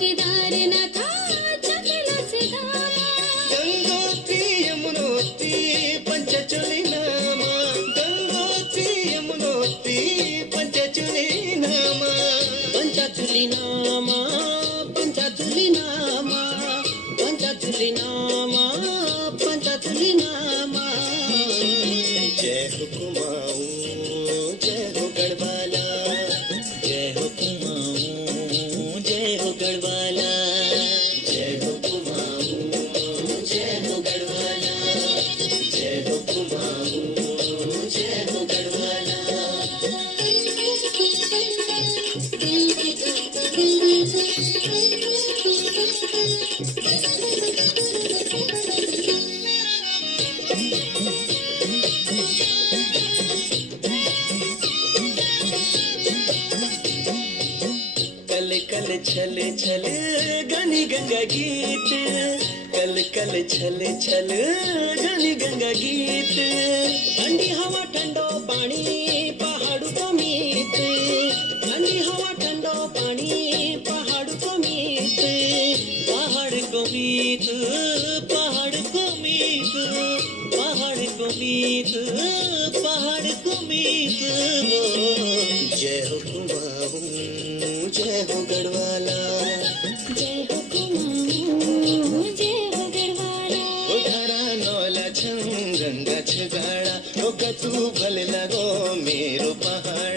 केदारनाथाच्या कैलासी धामा. गंगोत्री यमुनोत्री पंचचुली नामा. गंगोत्री यमुनोत्री पंचचुली नामा. पंचाचुली नामा पंचाचुली नामा पंचाचुली नामा पंचाचुली नामा. जय हो कुमाऊं जय हो गढ़वाला. जय हो कुमाऊं जय हो गढ़वाला. जय हो कुमाऊं जय हो गढ़वाला. जय हो कुमाऊं जय हो गढ़वाला. कल कल छल छल गानी गंगा गीत. कल कल छल छल गानी गंगा गीत. ठंडी हवा ठंडो पानी पहाड़ू को मीत. ठंडी हवा ठंडो पानी पहाड़ को मीत. पहाड़ को मीत पहाड़ को मीत. पहाड़ को मीत पहाड़ को मीत. जय हो कुमाऊं जय हो गढ़वाला. जय हो कुमाऊं जय हो गढ़वाला. ओ धरा नौला छंग गंगा छगाड़ा. ओ कतू भले लगो मेरो पहाड़.